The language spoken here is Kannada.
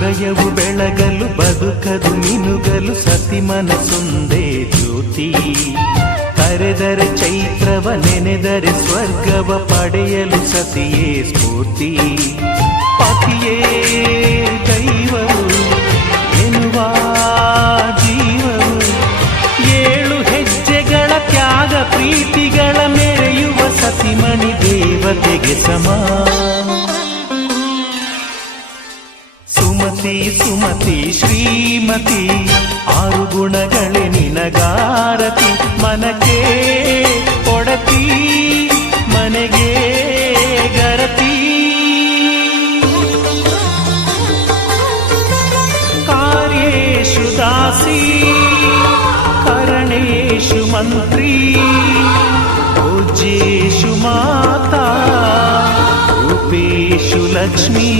ಹೃದಯವು ಬೆಳಗಲು ಬದುಕದು ಮಿನುಗಲು ಸತಿ ಮನಸೊಂದೇ ಜ್ಯೋತಿ. ಕರೆದರೆ ಚೈತ್ರವ ನೆನೆದರೆ ಸ್ವರ್ಗವ ಪಡೆಯಲು ಸತಿಯೇ ಸ್ಫೂರ್ತಿ. ಪತಿಯೇ ದೈವವು ಎನ್ನುವ ಜೀವವು, 7 ಹೆಜ್ಜೆಗಳ ತ್ಯಾಗ ಪ್ರೀತಿಗಳ ಮೆರೆಯುವ ಸತಿಮಣಿ ದೇವತೆಗೆ ಸಮ. ಸುಮತಿ ಸುಮತಿ ಶ್ರೀಮತಿ 6 ಗುಣಗಳೇ ನಿನಗಾರತಿ. ಮನಕ್ಕೆ ಕೊಡತಿ ಮನೆಗೆ ಗರತಿ. ಕಾರ್ಯೇಷು ದಾಸಿ ಕರಣೇಷು ಮಂತ್ರಿ. ಭೋಜ್ಯೇಷು ಮಾತಾ ರೂಪೇಷು ಲಕ್ಷ್ಮೀ.